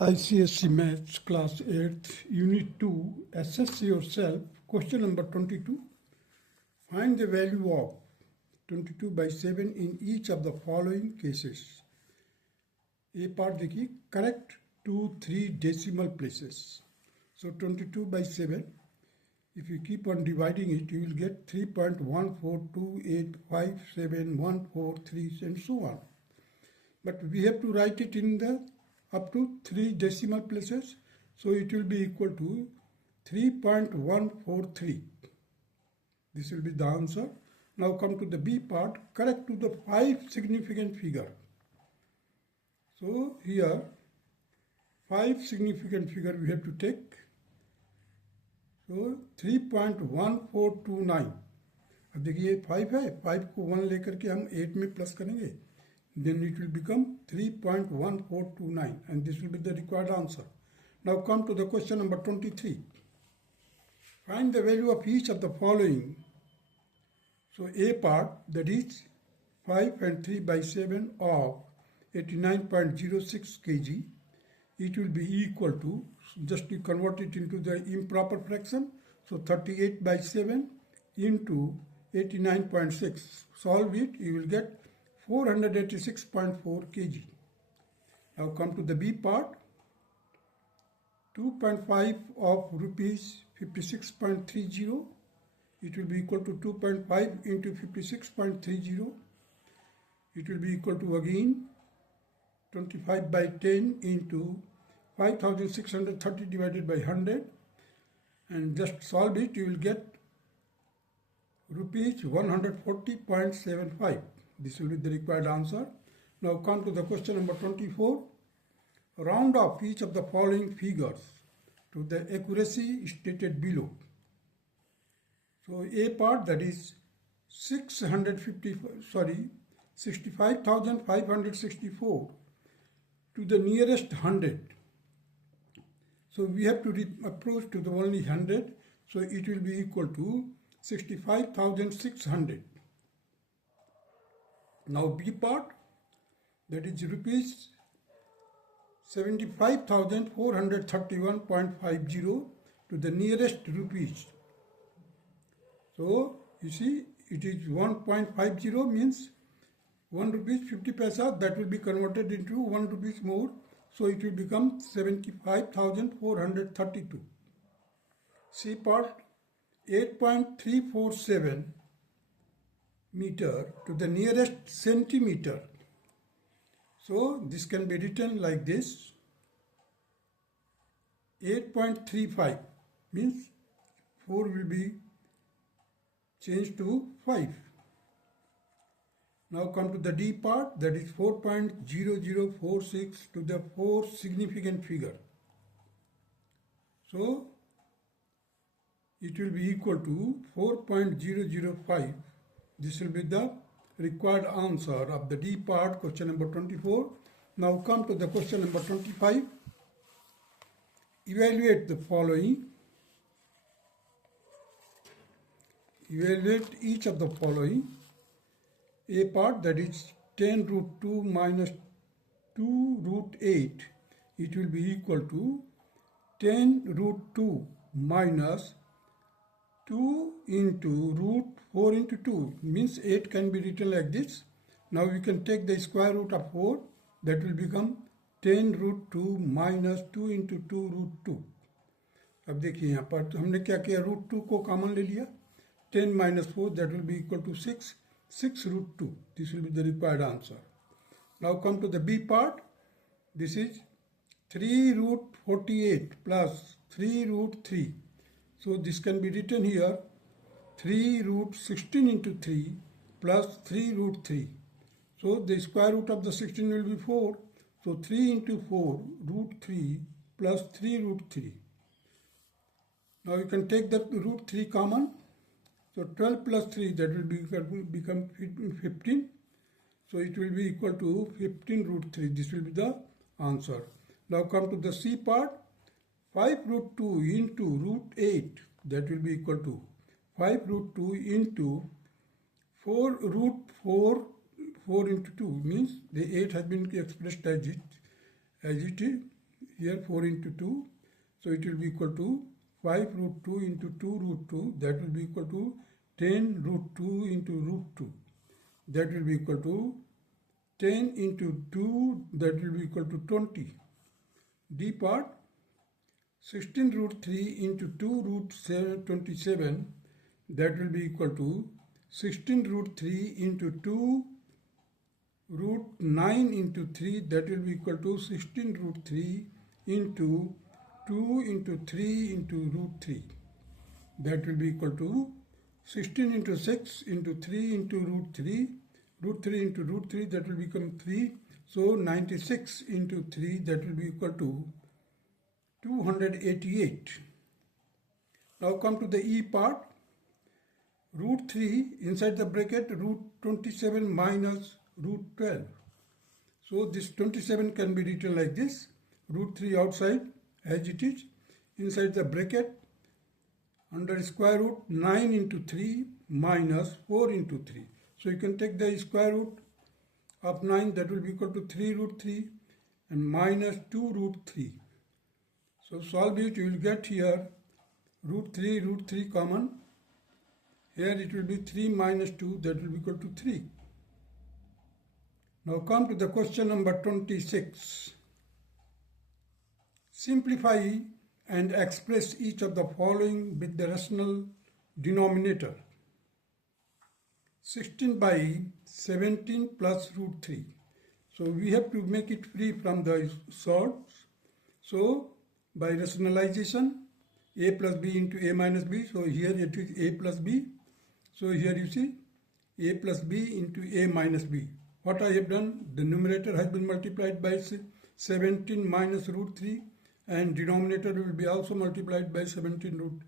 ICSE Maths Class 8th Unit 2 Assess Yourself Question number 22. Find the value of 22 by 7 in each of the following cases. A part देखिए correct 2, 3 decimal places. So 22 by 7, if you keep on dividing it, you will get 3.142857143 and so on. But we have to write it in the up to 3 decimal places, so it will be equal to 3.143. This will be the answer. Now come to the B part, correct to the 5 significant figure. So here 5 significant figure we have to take. So 3.1429. अब देखिए 5 है, 5 को 1 लेकर के हम 8 में plus करेंगे, then it will become 3.1429 and this will be the required answer. Now come to the question number 23. Find the value of each of the following. So A part, that is 5 and 3 by 7 of 89.06 kg. It will be equal to, just to convert it into the improper fraction, so 38 by 7 into 89.6. Solve it, you will get 486.4 kg. Now come to the B part. 2.5 of rupees 56.30. It will be equal to 2.5 into 56.30. It will be equal to again 25 by 10 into 5630 divided by 100. And just solve it, you will get rupees 140.75. This will be the required answer. Now come to the question number 24. Round off each of the following figures to the accuracy stated below. So A part, that is 65,564 to the nearest 100. So we have to approach to the only 100. So it will be equal to 65,600. Now B part, that is rupees 75,431.50 to the nearest rupees. So you see, it is 1.50 means 1 rupees 50 paisa, that will be converted into 1 rupees more. So it will become 75,432. C part, 8.347 meter to the nearest centimeter. So this can be written like this. 8.35 means 4 will be changed to 5. Now come to the D part, that is 4.0046 to the 4 significant figure. So it will be equal to 4.005. This will be the required answer of the D part, question number 24. Now come to the question number 25. Evaluate the following. Evaluate each of the following. A part, that is 10 root 2 minus 2 root 8. It will be equal to 10 root 2 minus 2 into root 4 into 2, means 8 can be written like this. Now we can take the square root of 4, that will become 10 root 2 minus 2 into 2 root 2. अब देखिए यहाँ पर तो हमने क्या किया, root 2 को common ले लिया, 10 minus 4, that will be equal to 6, 6 root 2. This will be the required answer. Now come to the B part. This is 3 root 48 plus 3 root 3. So this can be written here 3 root 16 into 3 plus 3 root 3. So the square root of the 16 will be 4. So 3 into 4 root 3 plus 3 root 3. Now you can take the root 3 common. So 12 plus 3, that will become 15. So it will be equal to 15 root 3. This will be the answer. Now come to the C part. 5 root 2 into root 8, that will be equal to 5 root 2 into 4 root 4, 4 into 2, means the 8 has been expressed as it is here 4 into 2. So it will be equal to 5 root 2 into 2 root 2. That will be equal to 10 root 2 into root 2. That will be equal to 10 into 2. That will be equal to 20. D part, 16 root 3 into 2 root 27. That will be equal to 16 root 3 into 2 root 9 into 3. That will be equal to 16 root 3 into 2 into 3 into root 3. That will be equal to 16 into 6 into 3 into root 3. Root 3 into root 3, that will become 3. So 96 into 3, that will be equal to 288. Now come to the E part. Root 3 inside the bracket, root 27 minus root 12. So this 27 can be written like this. Root 3 outside as it is. Inside the bracket, under square root 9 into 3 minus 4 into 3. So you can take the square root of 9, that will be equal to 3 root 3 and minus 2 root 3. So solve it, you will get here root 3 common. Here it will be 3 minus 2, that will be equal to 3. Now come to the question number 26. Simplify and express each of the following with the rational denominator. 16 by 17 plus root 3. So we have to make it free from the sorts. So by rationalization, a plus b into a minus b. So here it is a plus b. So here you see a plus b into a minus b. What I have done, the numerator has been multiplied by 17 minus root 3 and denominator will be also multiplied by 17 root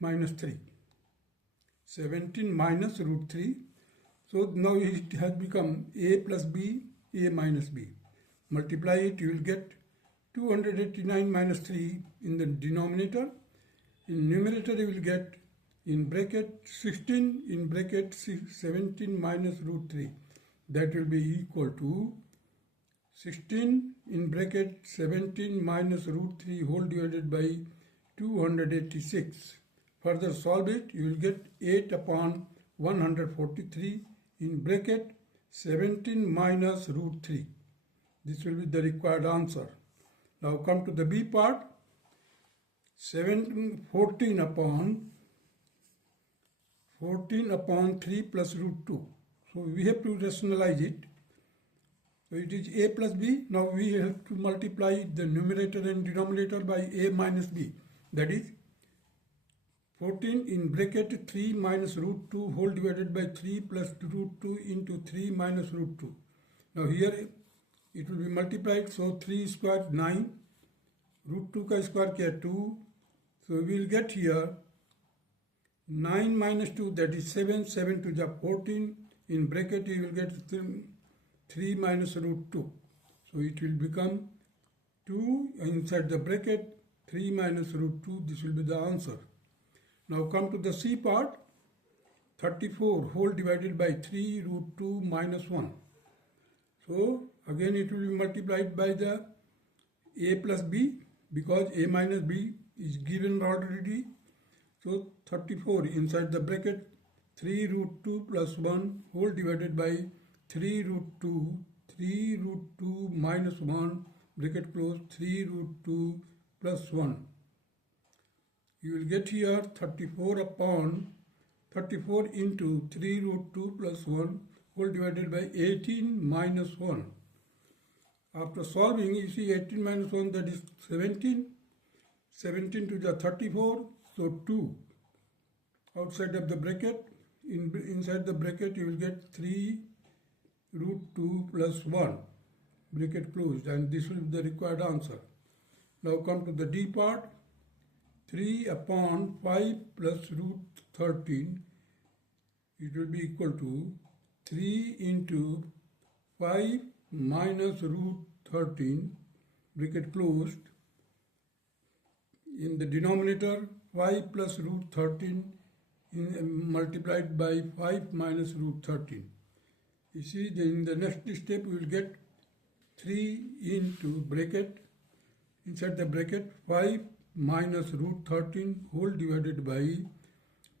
minus 3. 17 minus root 3. So now it has become a plus b, a minus b. Multiply it, you will get 289 minus 3 in the denominator. In numerator you will get in bracket 16 in bracket 17 minus root 3. That will be equal to 16 in bracket 17 minus root 3 whole divided by 286. Further solve it, you will get 8 upon 143 in bracket 17 minus root 3. This will be the required answer. Now come to the B part. 14 upon 3 plus root 2. So we have to rationalize it. So it is a plus b. Now we have to multiply the numerator and denominator by a minus b. That is 14 in bracket 3 minus root 2 whole divided by 3 plus root 2 into 3 minus root 2. Now here it will be multiplied. So 3 square 9. Root 2 ka square kya 2. So we will get here 9 minus 2, that is 7. 7 to the 14. In bracket you will get 3 minus root 2. So it will become 2 inside the bracket 3 minus root 2. This will be the answer. Now come to the C part. 34 whole divided by 3 root 2 minus 1. So again it will be multiplied by the a plus b because a minus b is given already. So 34 inside the bracket 3 root 2 plus 1 whole divided by 3 root 2 minus 1 bracket close 3 root 2 plus 1. You will get here 34 into 3 root 2 plus 1 whole divided by 18 minus 1. After solving, you see 18 minus 1, that is 17. 17 to the 34, so 2. Outside of the bracket, inside the bracket you will get 3 root 2 plus 1, bracket closed, and this will be the required answer. Now come to the D part. 3 upon 5 plus root 13, it will be equal to 3 into 5 minus root 13, bracket closed. In the denominator, 5 plus root 13 multiplied by 5 minus root 13. You see, in the next step we will get 3 into bracket. inside the bracket 5 minus root 13 whole divided by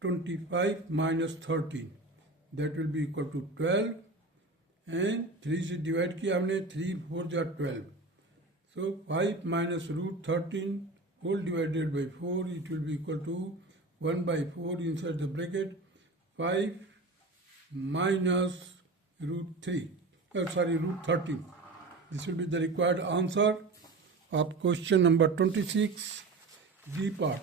25 minus 13, that will be equal to 12, and 3 से divide किया हमने, 3 4 जा 12, so 5 minus root 13 whole divided by 4, it will be equal to 1 by 4 inside the bracket 5 minus root 13. This will be the required answer of question number 26, G part.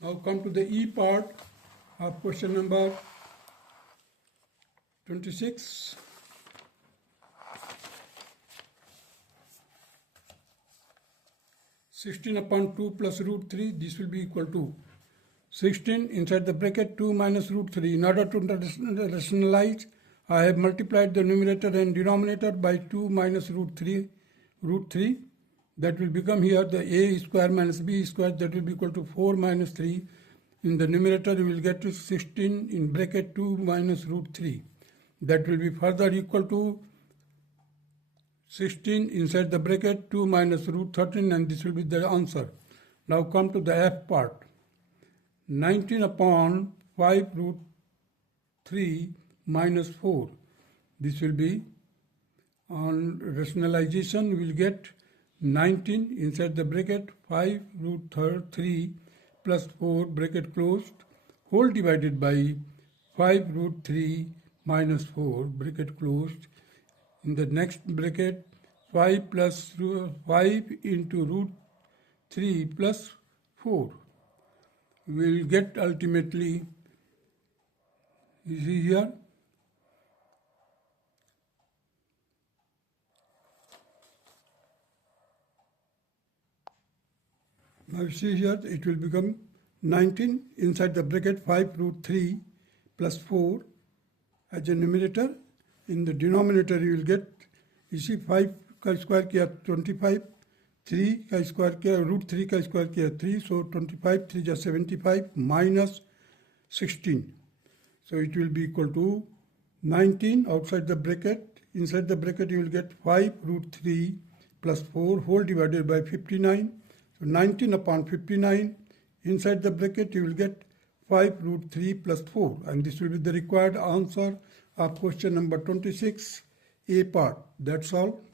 Now come to the E part of question number 26. (16/2 plus root 3), this will be equal to 16 inside the bracket 2 minus root 3. In order to rationalize, I have multiplied the numerator and denominator by 2 minus root 3. That will become here the a square minus b square, that will be equal to 4 minus 3. In the numerator you will get to 16 in bracket 2 minus root 3. That will be further equal to 16 inside the bracket 2 minus root 13, and this will be the answer. Now come to the F part. 19/5 root 3 minus 4. This will be, on rationalization, we will get 19 inside the bracket 5 root 3 plus 4 bracket closed whole divided by 5 root 3 minus 4 bracket closed. In the next bracket 5 plus 5 into root 3 plus 4. We will get ultimately, you see here, now you see here it will become 19 inside the bracket 5 root 3 plus 4 as a numerator. In the denominator you will get, you see 5 का square किया 25, 3 का square किया root 3 का square किया 3, so 25 3 जा 75 minus 16, so it will be equal to 19 outside the bracket. Inside the bracket you will get 5 root 3 plus 4 whole divided by 59, so 19/59. Inside the bracket you will get 5 root 3 plus 4, and this will be the required answer of question number 26, A part. That's all.